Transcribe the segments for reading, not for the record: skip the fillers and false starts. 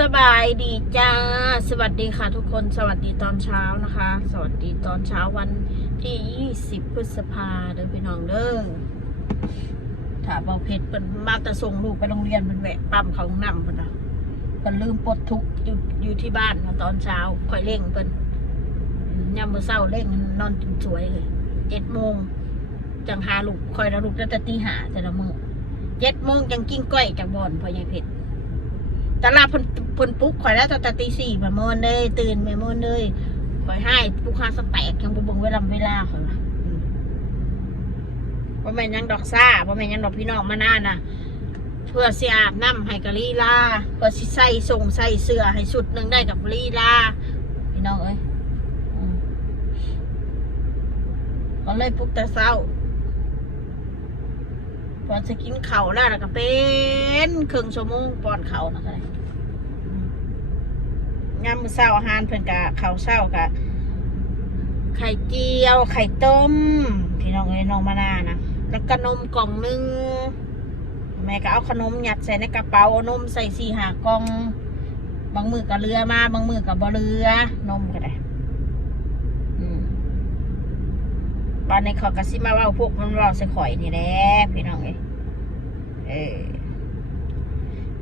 สบายดีจ้าสวัสดีค่ะทุกคนสวัสดีตอนเช้านะคะสวัสดีตอนเช้าวันที่20 พฤษภาเด้อพี่น้องเด้อถ้าเบาเพชรเป็นมาแต่ส่งลูกไปโรงเรียนเป็นแวะปั๊มเขานำเป็นเป็นลืมปลดทุกอยู่ที่บ้านตอนเช้าค่อยเร่งเป็นยามมื้อเช้าเร่งนอนจนสวยเลย7 โมงจังหาลูกคอยระลูกตั้งแต่ตี 5แต่ละมื้อ7 โมงจังกิ้งก้อยจากบ่อนพ่อใหญ่เพชรตลาดพนปุ๊กข่อยแล้วตั้งแต่ตี 4มาเมินเลยตื่นมาเมินเลยข่อยให้ลูกค้าสแต็กยังไปบ่งเวลาข่อยว่าแม่ยังดอกซ่าว่าแม่ยังดอกพี่น้องมาหน้าน่ะเพื่อเสียอาบน้ำให้กะลีลาเพื่อสิใส่ส่งใส่เสื้อให้ชุดหนึ่งได้กับลีลาพี่น้องเอ้ยก็เลยปลุกแต่เช้าพอจะกินข้าวแล้วก็เป็นครึ่งชั่วโมงป้อนข้าวนะคะงามมื้อเช้าอาหารเพิ่นกะข้าวเช้ากะไข่เจียวไข่ต้มพี่น้องเอ้ยน้องมานานะแล้วก็นมกล่องนึงแม่ก็เอาขนมยัดใส่ในกระเป๋านมใส่4-5 กล่องบางมือก็เรือมาบางมือก็บ่เรือนมก็ได้บ้านในเขากระซิมาว่าพวกมันเราใส่ข่อยนี่แหละพี่น้อง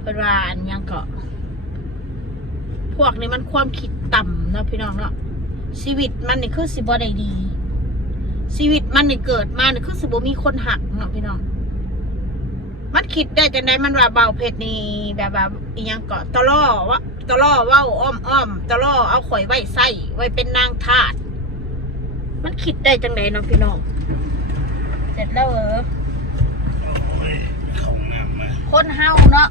เพิ่นว่าอันยังก็พวกนี้มันความคิดต่ำเนาะพี่น้องเนาะชีวิตมันนี่คือสิบ่ได้ดีชีวิตมันนี่เกิดมานี่คือสิบ่มีคนหักเนาะพี่น้องมันคิดได้จังไดมันว่าเบาเพชรนี่แบบว่าอีหยังก็ตะล่อเว้าอ้อมตะล่อเอาข่อยไว้ใส่ไว้เป็นนางทาสมันคิดได้จังไดเนาะพี่น้องเสร็จแล้วคนเฮาเนาะ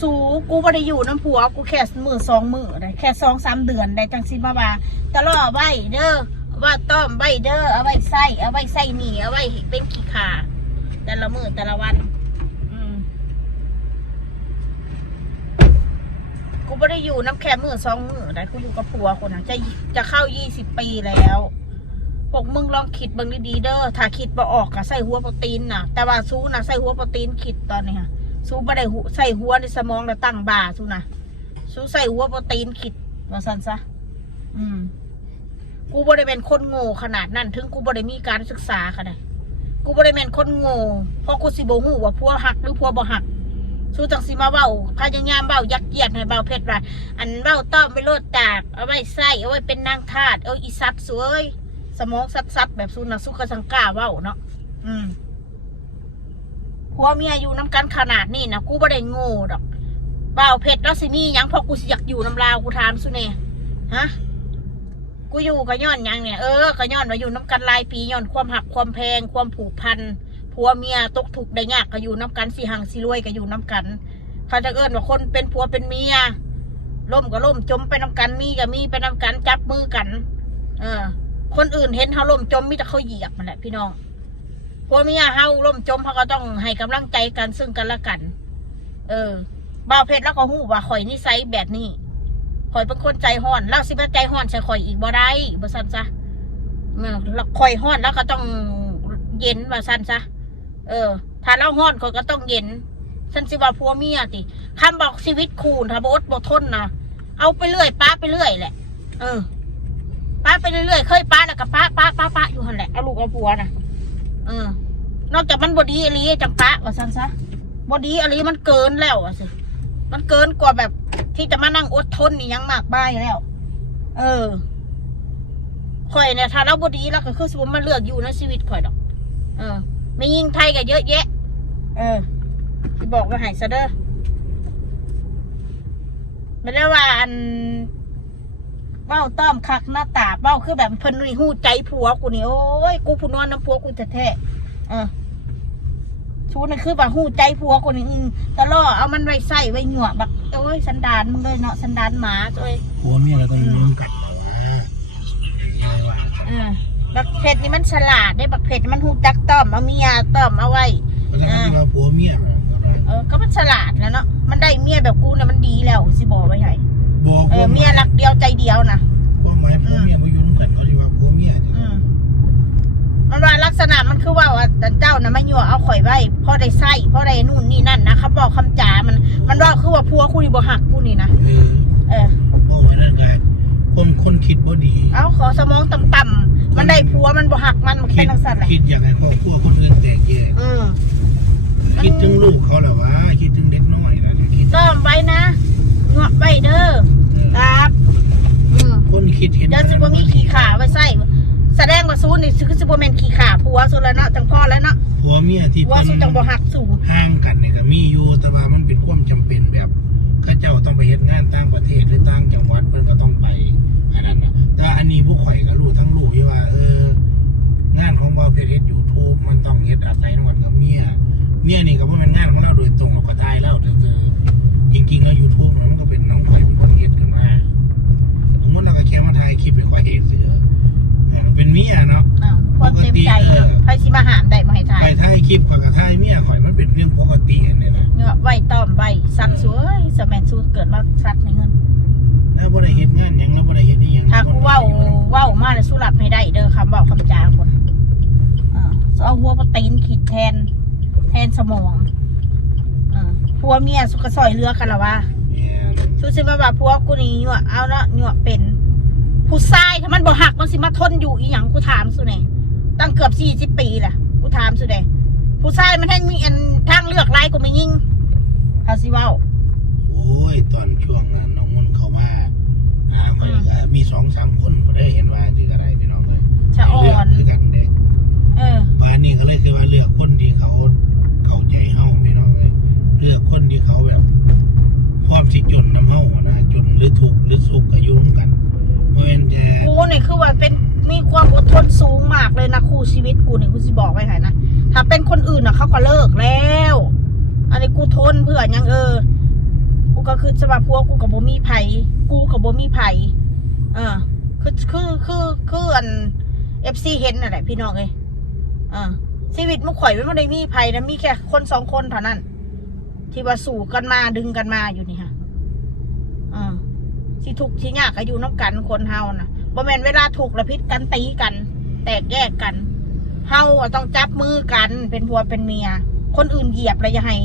สูกูไม่ได้อยู่น้ำผัวกูแค่1-2 มื้อได้แค่2-3 เดือนได้จังสิมาว่าตะล่อไว้เด้อว่าต้อมไว้เด้อเอาไว้ใส่หนีเอาไว้เป็นขี้ขาแต่ละมื้อแต่ละวันกูไม่ได้อยู่น้ำแค่1-2 มื้อได้กูอยู่กับผัวคนน่ะจะเข้า20 ปีแล้วพวกมึงลองคิดบังดีๆเด้อถ้าคิดบ่ออกก็ใส่หัวโปรตีนน่ะแต่ว่าซูน่ะใส่หัวโปรตีนคิดตอนนี้ค่ะซูบ่ได้ใส่หัวในสมองแล้วตั้งบ่าซูน่ะซูใส่หัวโปรตีนคิดว่าซั่นซะกูบ่ได้เป็นคนโง่ขนาดนั้นถึงกูบ่ได้มีการศึกษาขนาดกูบ่ได้เป็นคนโง่เพราะกูสิบ่ฮู้ว่าผัวหักหรือผัวบ่หักซูจังสิมาเว้าพยายามเว้ายัดเยียดให้เบาเพชรว่าอันเว้าต้อมไปโลดตากเอาไว้ใส่เอาไว้เป็นนางทาสอีสัตว์สวยสมองซัดแบบซูน่ะซูกสังกาเว้าเนาะผัวเมียอยู่น้ำกันขนาดนี้นะกูบ่ได้โง่ดอกเบาเพชรแล้วสิมียังพอกูอยากอยู่น้ำลาวกูถามซูเน่ฮะกูอยู่ก็ย้อนยังเนี่ยก็ย้อนว่าอยู่น้ำกันหลายปีย้อนความหักความแพงความผูกพันผัวเมียตกทุกข์ได้ยากก็อยู่น้ำกันสิหังสิรวยก็อยู่น้ำกันเขาจะเอิ้นว่าคนเป็นผัวเป็นเมียล่มก็ล่มจมไปน้ำกันมีก็มีไปน้ำกันจับมือกันคนอื่นเห็นเขาล่มจมมีแต่เขาเหยียบมันแหละพี่น้องผัวเมียเขาล่มจมเขาก็ต้องให้กำลังใจกันซึ่งกันและกันบ่าวเพชรแล้วก็หู้ว่าข่อยนิสัยแบบนี้ข่อยเป็นคนใจห้อนแล้วสิมาใจห้อนใส่ข่อยอีกบ่ได้บ่ซั่นซะข่อยห้อนแล้วก็ต้องเย็นว่าซั่นซะถ้าเราห้อนข่อยก็ต้องเย็นฉันสิว่าผัวเมียติคำบอกชีวิตคูณถ้าบ่อดบ่ทนนะเอาไปเรื่อยป้าไปเรื่อยแหละป้าไปเรื่อยๆเคยป้าแล้วก็ป้าอยู่หันแหละเอาลูกเอาผัวนะนอกจากมันบดีอลีจังป้าว่าซันซะบดีอลีมันเกินแล้วสิมันเกินกว่าแบบที่จะมานั่งอดทนนี่ยังมากบ้ายแล้วข่อยเนี่ยถ้าเราบดีแล้วก็คือสมมติมันเลือกอยู่ในชีวิตข่อยดอกไม่ยิงไทยก็เยอะแยะที่บอกว่าหายซะเด้อไม่ได้ว่าอันเบ้าต้อมคักหน้าตาเบ้าคือแบบเพิ่นนี่หู้ใจผัวกูนี่โอ้ยกูผู้นอนน้ำผัวกูแท้ชูนี่คือแบบหู้ใจผัวกูนี่ตะล่อเอามันไว้ใส่ไว้หยวกแบบโอ้ยสันดานมึงเลยเนาะสันดานหมาโอ้ยผัวเมียอะไรต้องร่วมกันบักเผ็ดนี่มันฉลาดได้บักเผ็ดมันหูจักต้อมเอาเมียต้อมเอาไว้ผัวเมียก็มันฉลาดแล้วเนาะมันได้เมียแบบกูเนี่ยมันดีแล้วสิบอกไว้ให้เมียรักเดียวใจเดียวนะความหมายผัวเมียมาอยู่ด้วยกันก็เรียกว่าผัวเมีย มันว่าลักษณะมันคือว่าเจ้านะไม่ยั่วเอาข่อยไว้พ่อได้ไส้พ่อได้นู่นนี่นั่นนะเขาบอกคำจ๋ามันว่าคือว่าพัวกูนี่บ่หักกูนี่นะโอ้ยนั่นไงคนคิดบ่ดีเอาขอสมองต่ำๆมันได้พัวมันบ่หักมันเป็นลักษณะคิดอยากให้ครอบครัวคนอื่นแตกแยกคิดถึงลูกเขาแหละวะคิดถึงเด็กน้อยนะคิดต้อมไว้นะเงาะไว้เด้อครับคนคิดเห็นเดี๋ยวสิบ่มีขี้ขาไว้ใส่แสดงว่าซูนี่คือสิบ่แม่นขี้ขาผัวสุดแล้วเนาะจังพ่อแล้วเนาะผัวเมียที่ผัวสุดจังบ่หักสูห่างกันเนี่ยก็มีอยู่แต่ว่ามันเป็นความจำเป็นแบบเขาเจ้าต้องไปเฮ็ดงานต่างประเทศหรือต่างจังหวัดเพิ่นก็ต้องไปอันนั้นนะแต่อันนี้ผู้ข่อยก็รู้ทั้งรู้อยู่ว่างานของบ่าวเพชรเฮ็ด YouTube มันต้องเฮ็ดอาศัยนำกันกับเมียนี่ก็บ่แม่นงานของเราโดยตรงเราก็ทายแล้วแต่จริงๆแล้ว YouTube มันก็เป็นน้องข่อยเป็นคนเฮ็ดกันมาสมมุติเราก็แค่มาถ่ายคลิปให้ข่อยเฮ็ดซื่อเป็นเมียเนาะความเต็มใจใครสิมาหามได้มาให้ถ่ายไปถ่ายคลิปข่อยก็ถ่ายเมียข่อยมันเป็นเรื่องปกติเนี่ยนะเงาะไว้ต้อมไว้ซักสวยสแมนซูเกิดมาซักในเงินแล้วบ่ได้เฮ็ดงานหยังแล้วบ่ได้เฮ็ดอีหยังถ้ากูเว้ามาแล้วสู้รับให้ได้เด้อคำบอกคำจาคนเอาหัวปตีนขีดแทนสมองพัวเมียสุกซอยเรือกันละวะสู้สิว่าพัวกูนี่เงาะเอาเนาะเงาะเป็นผู้ชายถ้ามันบ่หักมันสิมาทนอยู่อีหยังกูถามสุเน่ตั้งเกือบ40 ปีแหละกูถามสุเน่ผู้ชายมันให้มีอันทางเลือกไรกูไม่ยิ่งเขาสิว่าโอ้ยตอนช่วงนั้นน้องมันเข้ามาข่อยก็มี2-3 คนก็ได้เห็นว่าคืออะไรพี่น้องเลยชะอ่อนคือกันเด้บ้านนี้ก็เลยคือว่าเลือกคนที่เขาเข้าใจเฮาพี่น้องเลยเลือกคนที่เขาแบบความสิจนนำเฮานะจนหรือทุกข์หรือสุขก็อยู่ร่วมกันกูเนี่ยคือว่าเป็นมีความอดทนสูงมากเลยนะคู่ชีวิตกูเนี่ยกูสิบอกไว้ให้นะถ้าเป็นคนอื่นนะเขาก็เลิกแล้วอันนี้กูทนเพื่อยังกูก็คือสำหรับพวกกูกับโบมีไผ่กูกับโบมีไผ่คืออัน FC เห็นอะไรพี่น้องเลยชีวิตมุกข่อยไม่ได้มีไผ่นะมีแค่คน2 คนเท่านั้นที่ว่าสู่กันมาดึงกันมาอยู่นี่ค่ะที่ถูกที่ยากก็อยู่น้ำกันคนเฮานะบ่แม่นเวลาถูกระพิษกันตีกันแตกแยกกันเฮาต้องจับมือกันเป็นผัวเป็นเมียคนอื่นเหยียบอะไรอย่าให้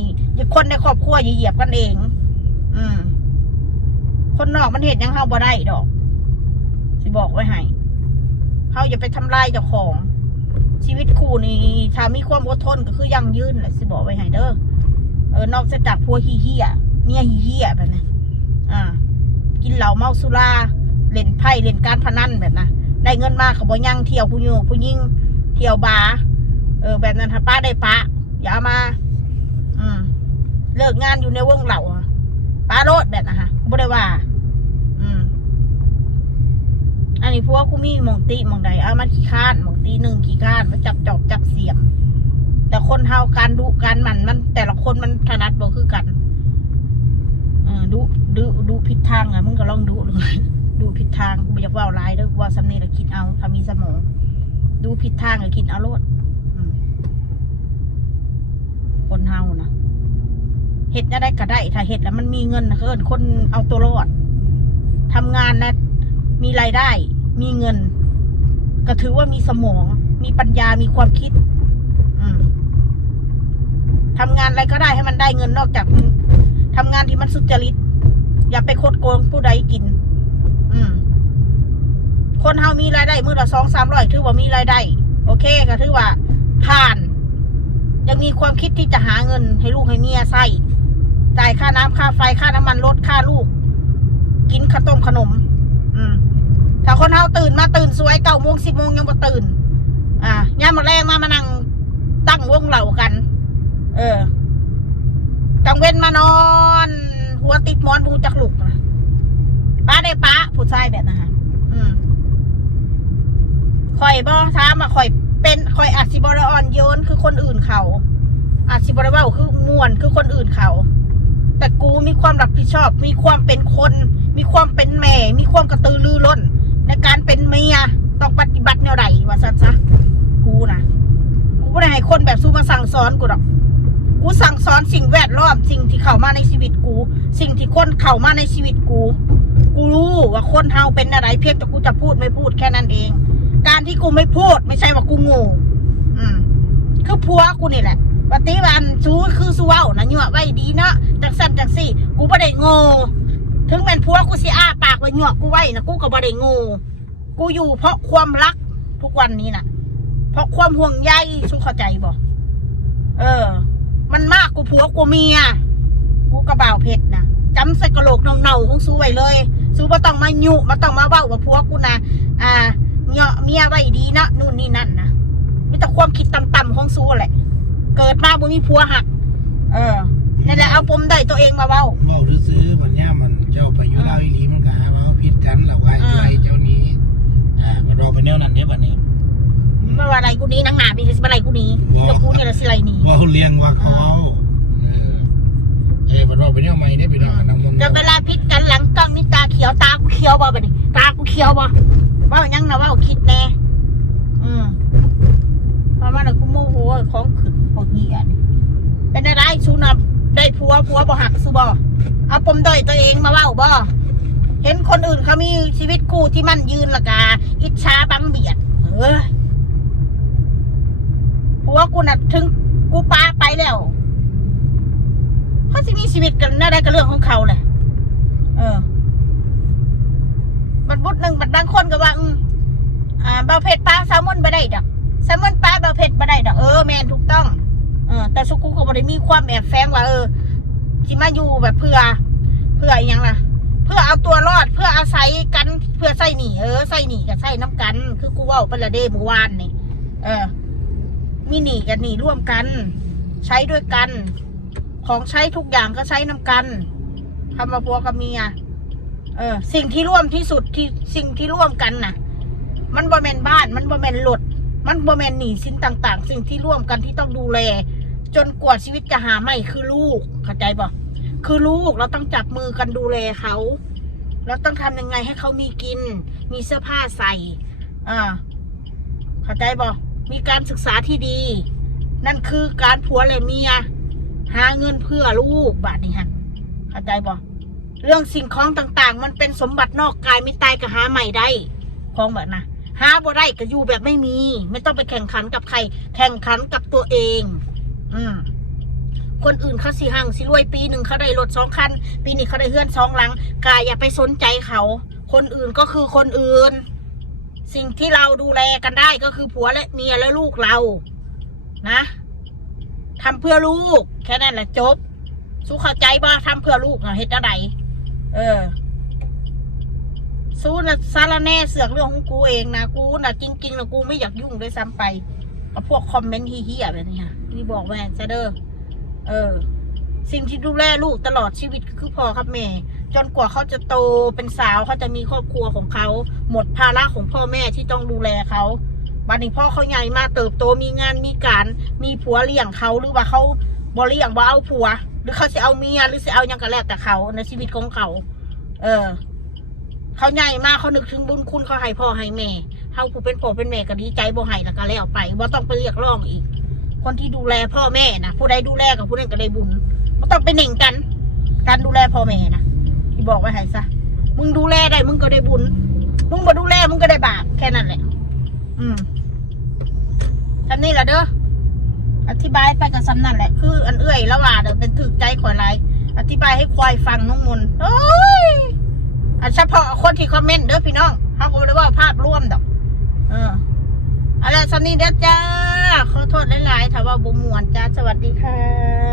คนในครอบครัวอย่าเหยียบกันเองคนนอกมันเห็นยังเฮาบ่ได้ดอกสิบอกไว้ให้เฮาอย่าไปทำลายเจ้าของชีวิตคู่นี่ถ้ามีความอดทนก็คือยั่งยืนแหละสิบอกไว้ให้เด้อนอกจากผัวเหี้ยเมียเหี้ยแบบนี้กินเหล้าเมาสุราเล่นไพ่เล่นการพนันแบบนะได้เงินมากเขาบ่ยั่งเที่ยวผู้ยิ่งเที่ยวบาร์แบบนั้นถ้าป้าได้ป้าอย่ามาเลิกงานอยู่ในวงเหล้าป้าโลดแบบนะฮะบ่ได้ว่าอันนี้พวกกูมีมองตีมองใดเอามาขี้ข้านมองตี1ขี้ข้านมาจับจอบจับเสียมแต่คนเฮาการดุการมันแต่ละคนมันถนัดบ่คือกันดูผิดทางมึงก็ลองดูเลยดูผิดทางกูอยากว่าร้ายเด้อว่าสำเนียงคิดเอาถ้ามีสมองดูผิดทางก็คิดเอาโลดคนเฮานะเฮ็ดได้ก็ได้ถ้าเฮ็ดแล้วมันมีเงินนะเอิ้นคนเอาตัวรอดทำงานนะมีรายได้มีเงินก็ถือว่ามีสมองมีปัญญามีความคิดทำงานอะไรก็ได้ให้มันได้เงินนอกจากทำงานที่มันสุจริตอย่าไปคดโกงผู้ใดกินคนเฮามีรายได้มื้อละ200-300ถือว่ามีรายได้โอเคก็ถือว่าผ่านยังมีความคิดที่จะหาเงินให้ลูกให้เมียใส่จ่ายค่าน้ำค่าไฟค่าน้ำมันรถค่าลูกกินข้าวต้มขนมถ้าคนเฮาตื่นสวย9 โมง 10 โมงยังบ่ตื่นย่ามมื้อแรงมานั่งตั้งวงเหล้ากันกลางเว้นมานอนหัวติดหมอนบูจักลุกนะป้าได้ป้าผู้ชายแบบนะฮะข่อยบ่ถามมาข่อยอาจสิบ่ได้อ่อนโยนคือคนอื่นเขาอาจสิบ่ได้เว้าคือม่วนคือคนอื่นเขาแต่กูมีความรับผิดชอบมีความเป็นคนมีความเป็นแม่มีความกระตือรือร้นในการเป็นเมียต้องปฏิบัติแนวใดว่าซั่นซะกูบ่ได้ให้คนแบบสู้มาสั่งสอนกูดอกกูสั่งสอนสิ่งแวดล้อมสิ่งที่เข้ามาในชีวิตกูสิ่งที่คนเข้ามาในชีวิตกูรู้ว่าคนเฮาเป็นอะไรเพียงแต่กูจะพูดไม่พูดแค่นั้นเองการที่กูไม่พูดไม่ใช่ว่ากูโง่ คือผัวกูนี่แหละปฏิบัติชูคือสู้เว้านะยั่วไว้ดีเนาะจังสั่นจังสี่กูบ่ได้โง่ถึงเป็นผัวกูสิอ้าปากไว้ยั่วกูไว้นะกูก็บ่ได้โง่กูอยู่เพราะความรักทุกวันนี้น่ะเพราะความห่วงใยสู้เข้าใจบ่มันมากกูผัวกูเมียกูกระบ่าวเพชรนะจำใส่กระโหลกเน่าๆของสู้ไว้เลยสู้บ่ต้องมายุบ่ต้องมาเว้าว่าผัวกูนะเนาะเมียไว้ดีนะนู่นนี่นั่นนะมีแต่ความคิดต่ำๆของสู้แหละเกิดมาบ่มีผัวหักนั่นแหละเอาปมได้ตัวเองมาเว้าซื้อบัญญัติมันเจ้าไปอยู่ลาวอีหลีมันก็หาว่าผิดกันแล้วไอ้เจ้านี้มันรอไปแนวนั้นเนี่ยบัดนี้ไม่ว่าอะไรกูนี้นังหนาพี่จะอะไรกูนี้เดี๋ยวกูเนี่ยละสิไรนี้ว่าเลี้ยงว่าเขามันรอไปแนวใหม่เนี่ยพี่น้องกันน้ำมันแต่เวลาพิษกันหลังกล้องนี่ตาเขียวตากูเขียวบ่บัดนี้ตากูเขียวบ่ว่ายังนะว่าคิดแน่เพราะว่ากูโมโหของขึ้นของเหี้ยเป็นอะไรชูนับได้ผัวบ่หักซูบ่เอาปมด้อยตัวเองมาเว้าบ่เห็นคนอื่นเขามีชีวิตคู่ที่มั่นยืนละกาอิจฉาบังเบียดผัวกูน่ะถึงกูปาไปแล้วเขาจะมีชีวิตกันน่าได้กับเรื่องของเขาแหละบัดบุดหนึ่งบัดบางคนก็ว่าเบาเพชรปลาแซลมอนไปได้ดอกแซลมอนปลาเบาเพชรไปได้ดอกแมนถูกต้องแต่สุกูก็บ่ได้มีความแอบแฝงว่าที่มาอยู่แบบเพื่ออย่างล่ะเพื่อเอาตัวรอดเพื่ออาศัยกันเพื่อใส่หนีใส่หนีกับใส่น้ำกันคือกูว่าเป็นละเดเมื่อวานนี่มีหนีกับหนีร่วมกันใช้ด้วยกันของใช้ทุกอย่างก็ใช้น้ำกันทำมาพัวกับเมียสิ่งที่ร่วมที่สุดที่สิ่งที่ร่วมกันน่ะมันบ่แมนบ้านมันบ่แมนรถมันบ่แมนหนีสิ่งต่างๆสิ่งที่ร่วมกันที่ต้องดูแลจนกว่าชีวิตจะหาไม่คือลูกเข้าใจบ่คือลูกเราต้องจับมือกันดูแลเขาเราต้องทำยังไงให้เขามีกินมีเสื้อผ้าใส่เข้าใจบ่มีการศึกษาที่ดีนั่นคือการผัวและเมียหาเงินเพื่อลูกบาทนี่ฮะเข้าใจบ่เรื่องสิ่งของต่างๆมันเป็นสมบัตินอกกายไม่ตายก็หาใหม่ได้ของแบบนะหาบ่ได้ก็อยู่แบบไม่มีไม่ต้องไปแข่งขันกับใครแข่งขันกับตัวเองคนอื่นเขาสิหังสิรวยปีหนึ่งเขาได้รถ2 คันปีนี้เขาได้เฮือน2 หลังกายอย่าไปสนใจเขาคนอื่นก็คือคนอื่นสิ่งที่เราดูแลกันได้ก็คือผัวและเมียและลูกเรานะทำเพื่อลูกแค่นั้นแหละจบสู้เข้าใจบ่ทำเพื่อลูกนะเฮ็ดอะไรสู้นะสารแน่เสือกเรื่องของกูเองนะกูนะจริงๆนะกูไม่อยากยุ่งด้วยซ้ำไปกับพวกคอมเมนต์เฮี้ยๆแบบนี้ค่ะนี่บอกแม่จะเด้อสิ่งที่ดูแลลูกตลอดชีวิตคือพ่อครับแม่จนกว่าเขาจะโตเป็นสาวเขาจะมีครอบครัวของเขาหมดภาระของพ่อแม่ที่ต้องดูแลเขาบัดนี้พ่อเขาใหญ่มาเติบโตมีงานมีการมีผัวเลี้ยงเขาหรือว่าเขาบ่เลี้ยงว่าเอาผัวหรือเขาจะเอาเมียหรือจะเอายังก็แล้วแต่เขาในชีวิตของเขาเขาใหญ่มากเขานึกถึงบุญคุณเขาให้พ่อให้แม่เขาผู้เป็นพ่อเป็นแม่ก็ดีใจบ่ให้แล้วก็แล้วไปบ่ต้องไปเรียกร้องอีกคนที่ดูแลพ่อแม่นะผู้ใดดูแลกับผู้นั้นก็ได้บุญก็ต้องไปหนึ่งกันการดูแลพ่อแม่นะที่บอกไว้ให้ซะมึงดูแลได้มึงก็ได้บุญมึงบ่ดูแลมึงก็ได้บาปแค่นั้นแหละท่านนี่แหละเด้ออธิบายไปกับซ้ำนั่นแหละคืออันเอื้อยละว่าเดี๋ยวเป็นถึกใจข่อยไรอธิบายให้ควายฟังน้องมนเฉพาะคนที่คอมเมนต์เด้อพี่น้องเขาก็เลยว่าภาพร่วมดอกอะไรซันนี่เด้อจ้าขอโทษหลายๆถ้าว่าบุมวนจ้าสวัสดีค่ะ